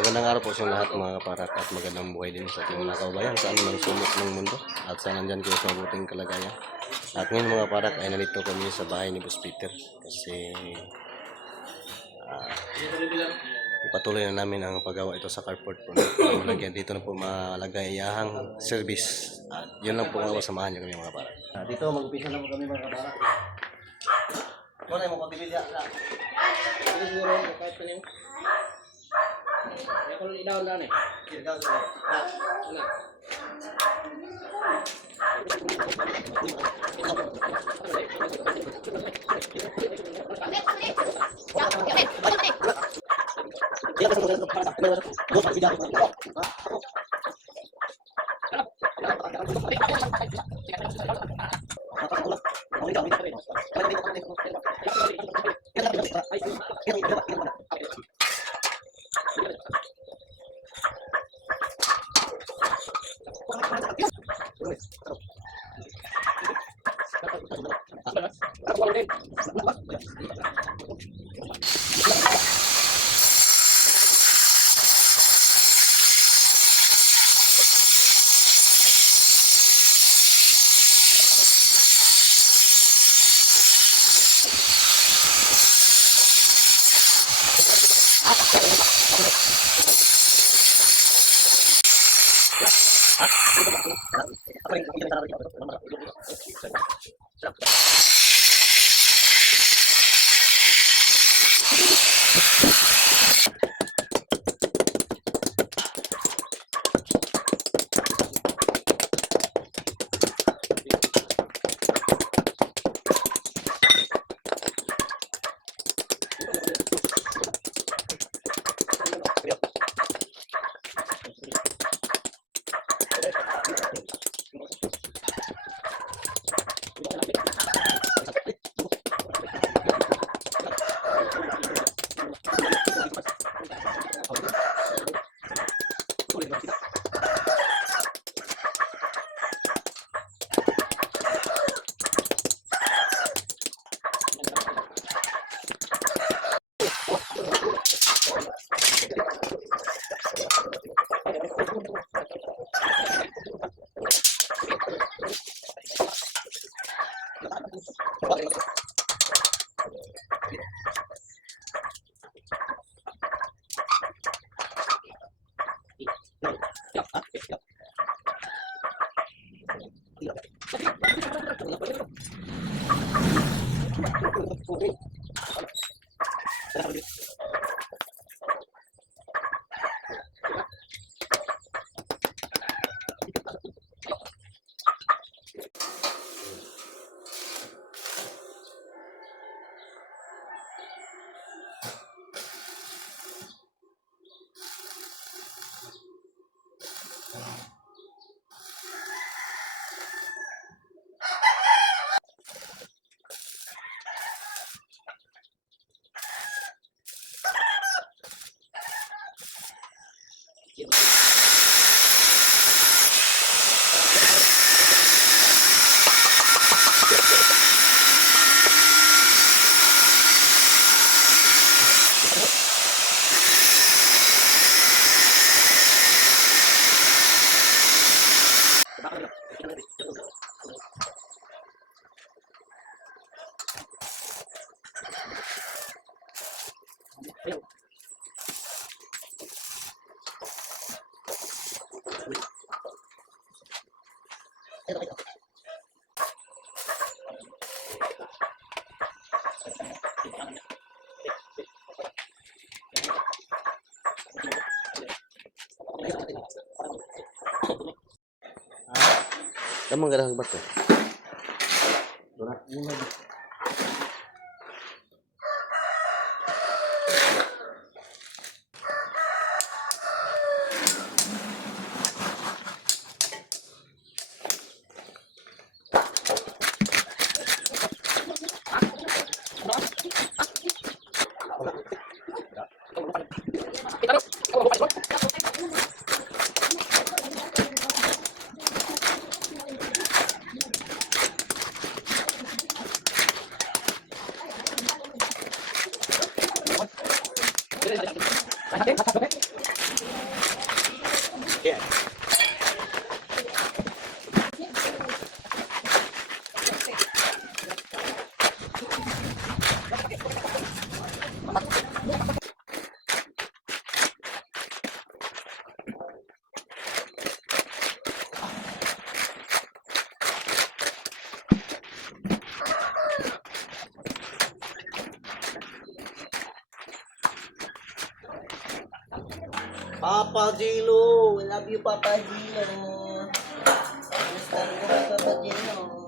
Magandang araw po sa lahat mga kaparak at magandang buhay din sa ating mga kababayan sa anumang sulok ng mundo at sa nandyan kayo sa mabuting kalagayan. At ngayon mga kaparak ay nalito kami sa bahay ni Boss Peter kasi ipatuloy na namin ang paggawa ito sa carport po. Malagyan dito na po malagay iyahang service at yun lang po ang samahan niyo kami mga kaparak. Dito mag-upisa na po kami mga kaparak. Wala mo pagbilya na. Siguro kahit kanino. Ya kalau daun dah ni. Daun dah. Nah. Kamu nggak ada bato? Papa Gilo. I love you, Papa Gilo. Gusto ko, Papa Gilo.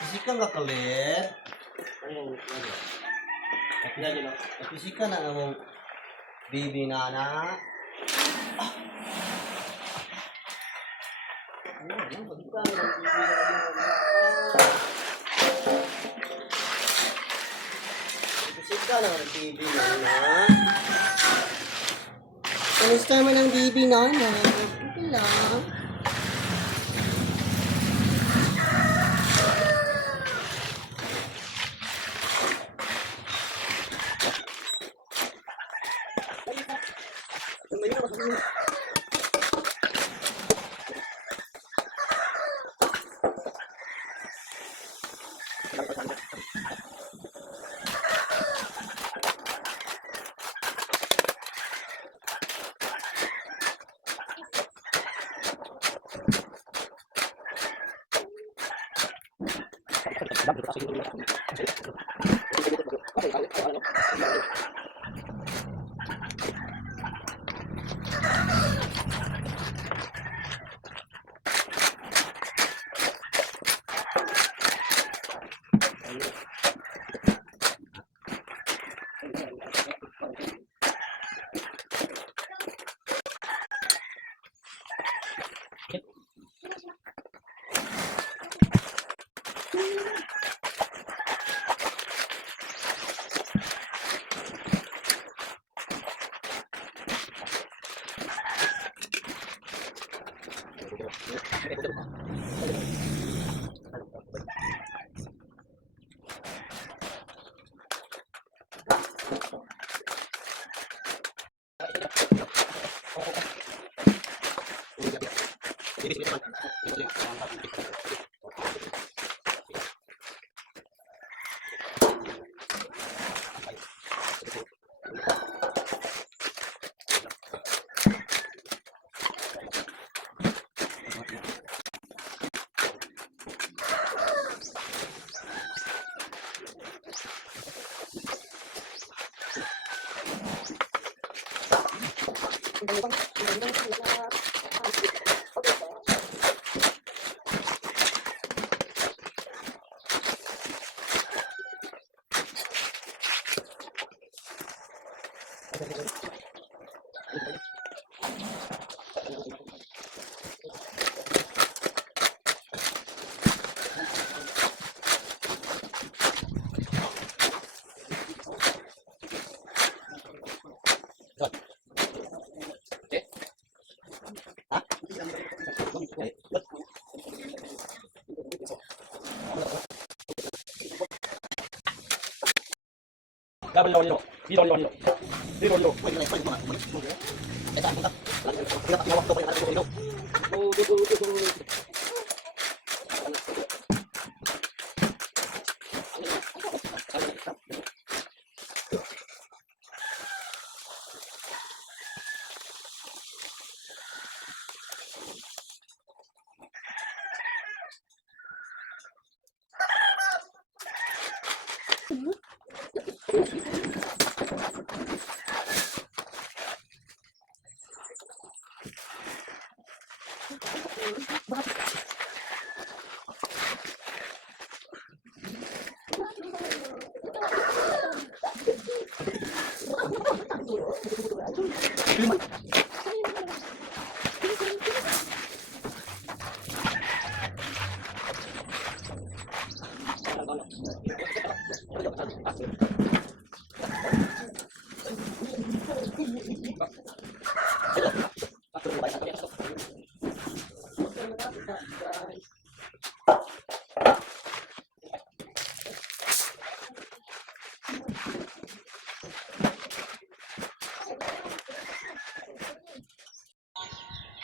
Fisika nga kalit. Ano? Fisika na among baby nana. Fisika na ang baby nana. Kamusta naman ang baby nana? Okay lang.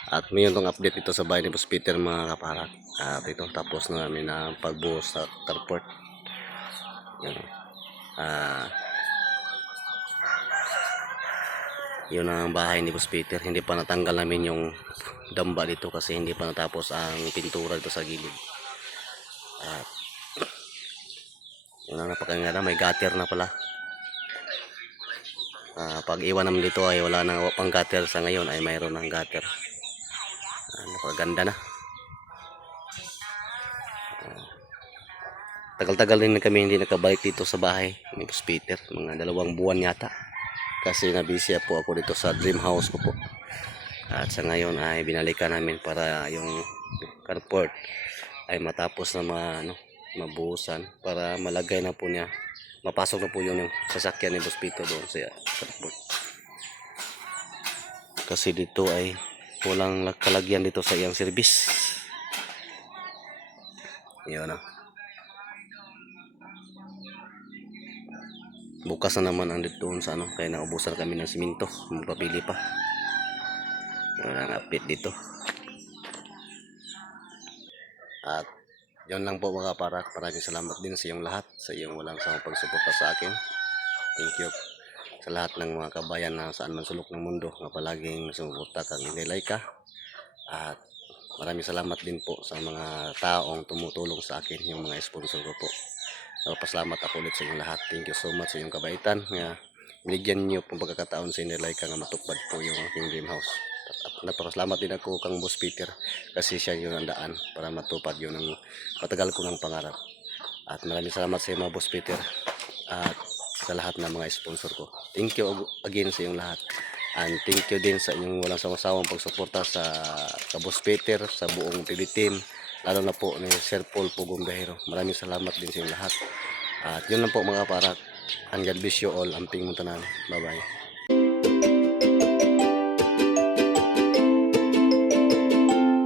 At ngayon tong update dito sa bahay ni Boss Peter mga kaparak. At ito tapos na namin ang pagbuhos sa carport. Yan. Yun ang bahay ni Boss Peter. Hindi pa natanggal namin yung damba dito kasi hindi pa natapos ang pintura dito sa gilid. At yun ang napakaganda, may gutter na pala. Pag iwan naman dito ay wala nang pang gutter, sa ngayon ay mayroon ng gutter. Napakaganda na. Tagal-tagal din kami hindi nakabalik dito sa bahay ni Boss Peter, mga 2 buwan yata. Kasi nabisi po ako dito sa dream house ko po. At sa ngayon ay binalikan namin para yung carport ay matapos na mabuhusan para malagay na po niya. Mapasok na po yung sasakyan ni Boss Peter doon sa carport. Kasi dito ay walang kalagyan dito sa iyang service. Yun na. Bukas na naman ang dito doon sa kaya naubusan kami ng siminto. Magpapili pa. Yun ang update dito. At yun lang po mga kaparak. Maraming salamat din sa iyong lahat. Sa iyong walang sawang pagsuporta sa akin. Thank you sa lahat ng mga kabayan na saan man sulok ng mundo na palaging sumuporta kang inilay ka. At maraming salamat din po sa mga taong tumutulong sa akin, yung mga sponsor ko po. Pasalamat ako ulit sa inyong lahat. Thank you so much sa inyong kabaitan nga binigyan niyo pong pagkakataon sa inilay ka nga matupad po yung aking dream house. At napasalamat din ako kang Boss Peter kasi siya yung nandaan para matupad yun ang matagal ko ng pangarap. At maraming salamat sa iyo mga Boss Peter at sa lahat ng mga sponsor ko. Thank you again sa iyong lahat. And thank you din sa inyong walang sawang pagsuporta sa Boss Peter, sa buong PB team, lalo na po ni Sir Paul Pugombehero. Maraming salamat din sa inyong lahat. At yun lang po mga kaparak. And God bless you all. Amping Muntanan. Bye bye.